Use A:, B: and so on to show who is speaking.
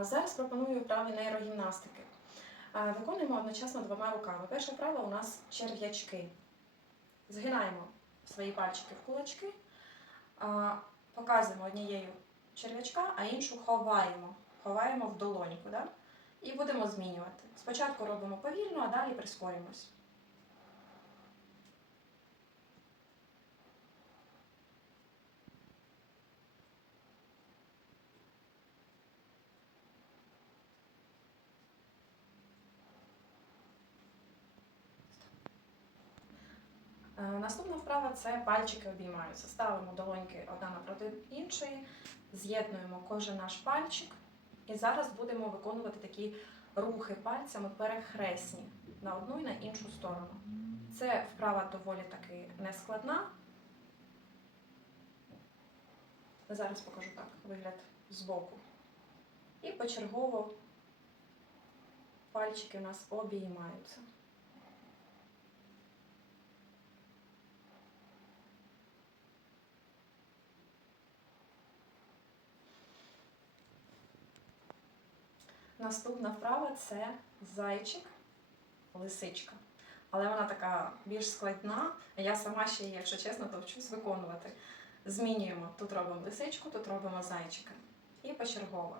A: Зараз пропоную вправи нейрогімнастики. Виконуємо одночасно двома руками. Перше вправо у нас черв'ячки. Згинаємо свої пальчики в кулачки, показуємо однією черв'ячка, а іншу ховаємо. Ховаємо в долоньку. Да? І будемо змінювати. Спочатку робимо повільно, а далі прискорюємось. Наступна вправа це пальчики обіймаються. Ставимо долоньки одна напроти іншої, з'єднуємо кожен наш пальчик. І зараз будемо виконувати такі рухи пальцями перехресні на одну і на іншу сторону. Це вправа доволі таки нескладна. Зараз покажу так вигляд збоку. І почергово пальчики у нас обіймаються. Наступна вправа це зайчик, лисичка. Але вона така більш складна. Я сама ще якщо чесно, то вчусь виконувати. Змінюємо. Тут робимо лисичку, тут робимо зайчика. І почергово.